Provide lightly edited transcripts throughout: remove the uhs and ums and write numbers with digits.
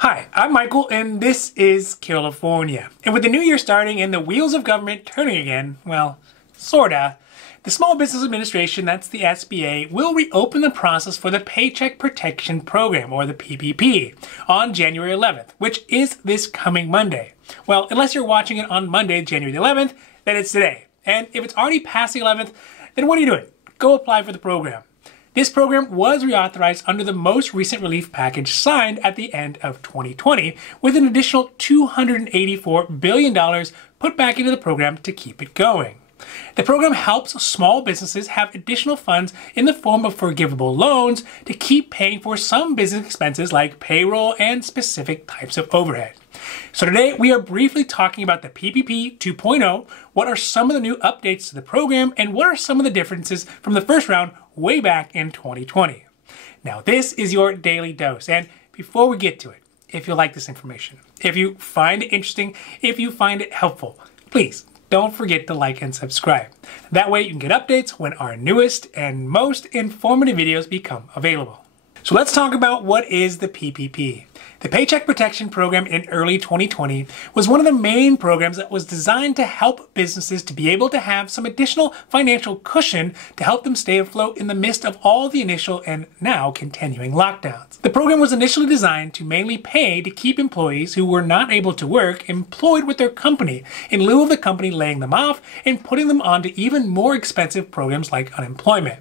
Hi, I'm Michael, and this is Carelifornia. And with the new year starting and the wheels of government turning again, well, sorta, the Small Business Administration, that's the SBA, will reopen the process for the Paycheck Protection Program, or the PPP, on January 11th, which is this coming Monday. Well, unless you're watching it on Monday, January 11th, then it's today. And if it's already past the 11th, then what are you doing? Go apply for the program. This program was reauthorized under the most recent relief package signed at the end of 2020, with an additional $284 billion put back into the program to keep it going. The program helps small businesses have additional funds in the form of forgivable loans to keep paying for some business expenses like payroll and specific types of overhead. So today we are briefly talking about the PPP 2.0, what are some of the new updates to the program, and what are some of the differences from the first round way back in 2020. Now this is your daily dose, and before we get to it, if you like this information, if you find it interesting, if you find it helpful, please don't forget to like and subscribe. That way you can get updates when our newest and most informative videos become available. So let's talk about what is the PPP. The Paycheck Protection Program in early 2020 was one of the main programs that was designed to help businesses to be able to have some additional financial cushion to help them stay afloat in the midst of all the initial and now continuing lockdowns. The program was initially designed to mainly pay to keep employees who were not able to work employed with their company in lieu of the company laying them off and putting them onto even more expensive programs like unemployment.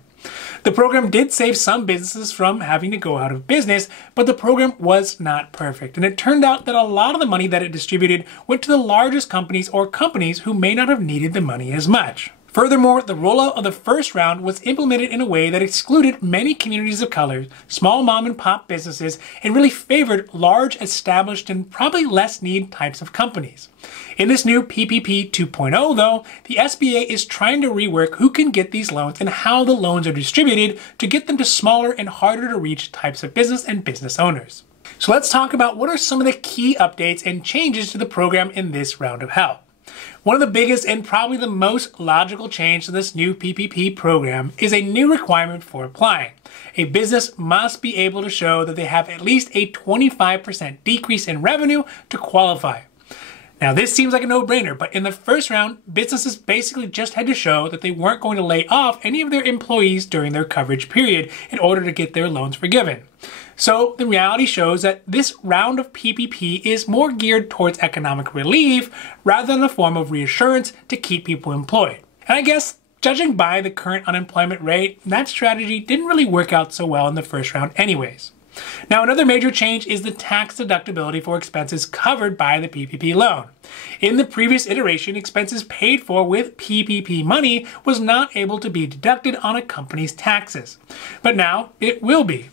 The program did save some businesses from having to go out of business, but the program was not perfect, and it turned out that a lot of the money that it distributed went to the largest companies or companies who may not have needed the money as much. Furthermore, the rollout of the first round was implemented in a way that excluded many communities of color, small mom and pop businesses, and really favored large, established, and probably less need types of companies. In this new PPP 2.0, though, the SBA is trying to rework who can get these loans and how the loans are distributed to get them to smaller and harder to reach types of business and business owners. So let's talk about what are some of the key updates and changes to the program in this round of help. One of the biggest and probably the most logical change to this new PPP program is a new requirement for applying. A business must be able to show that they have at least a 25% decrease in revenue to qualify. Now this seems like a no-brainer, but in the first round, businesses basically just had to show that they weren't going to lay off any of their employees during their coverage period in order to get their loans forgiven. So the reality shows that this round of PPP is more geared towards economic relief rather than a form of reassurance to keep people employed. And I guess, judging by the current unemployment rate, that strategy didn't really work out so well in the first round anyways. Now, another major change is the tax deductibility for expenses covered by the PPP loan. In the previous iteration, expenses paid for with PPP money was not able to be deducted on a company's taxes, but now it will be.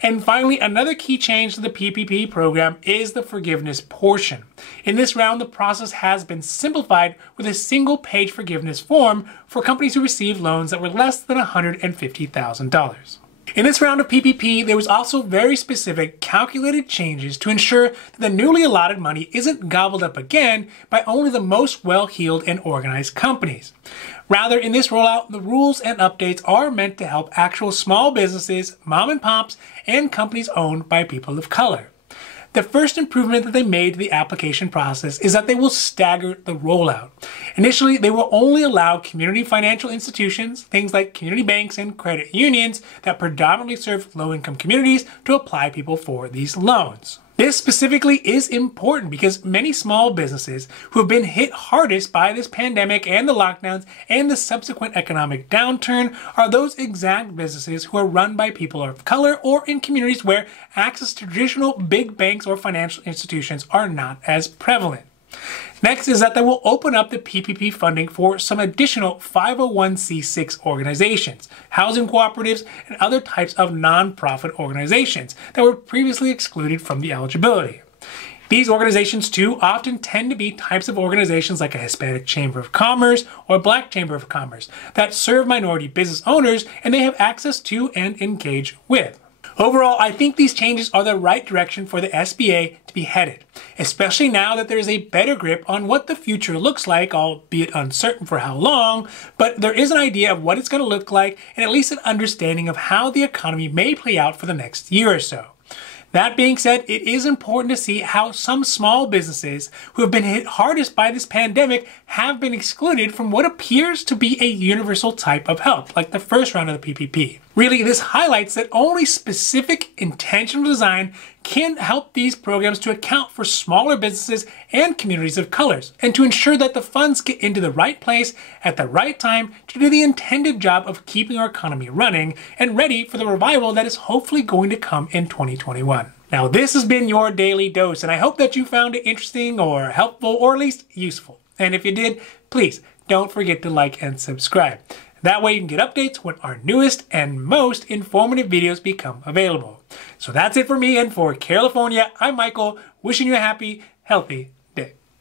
And finally, another key change to the PPP program is the forgiveness portion. In this round, the process has been simplified with a single-page forgiveness form for companies who receive loans that were less than $150,000. In this round of PPP, there was also very specific calculated changes to ensure that the newly allotted money isn't gobbled up again by only the most well-heeled and organized companies. Rather, in this rollout, the rules and updates are meant to help actual small businesses, mom and pops, and companies owned by people of color. The first improvement that they made to the application process is that they will stagger the rollout. Initially, they will only allow community financial institutions, things like community banks and credit unions that predominantly serve low-income communities, to apply people for these loans. This specifically is important because many small businesses who have been hit hardest by this pandemic and the lockdowns and the subsequent economic downturn are those exact businesses who are run by people of color or in communities where access to traditional big banks or financial institutions are not as prevalent. Next is that they will open up the PPP funding for some additional 501c6 organizations, housing cooperatives, and other types of nonprofit organizations that were previously excluded from the eligibility. These organizations too often tend to be types of organizations like a Hispanic Chamber of Commerce or a Black Chamber of Commerce that serve minority business owners and they have access to and engage with. Overall, I think these changes are the right direction for the SBA to be headed, especially now that there is a better grip on what the future looks like, albeit uncertain for how long, but there is an idea of what it's going to look like and at least an understanding of how the economy may play out for the next year or so. That being said, it is important to see how some small businesses who have been hit hardest by this pandemic have been excluded from what appears to be a universal type of help, like the first round of the PPP. Really, this highlights that only specific intentional design can help these programs to account for smaller businesses and communities of colors, and to ensure that the funds get into the right place at the right time to do the intended job of keeping our economy running and ready for the revival that is hopefully going to come in 2021. Now, this has been your Daily Dose, and I hope that you found it interesting or helpful or at least useful. And if you did, please don't forget to like and subscribe. That way you can get updates when our newest and most informative videos become available. So that's it for me, and for Carelifornia, I'm Michael, wishing you a happy, healthy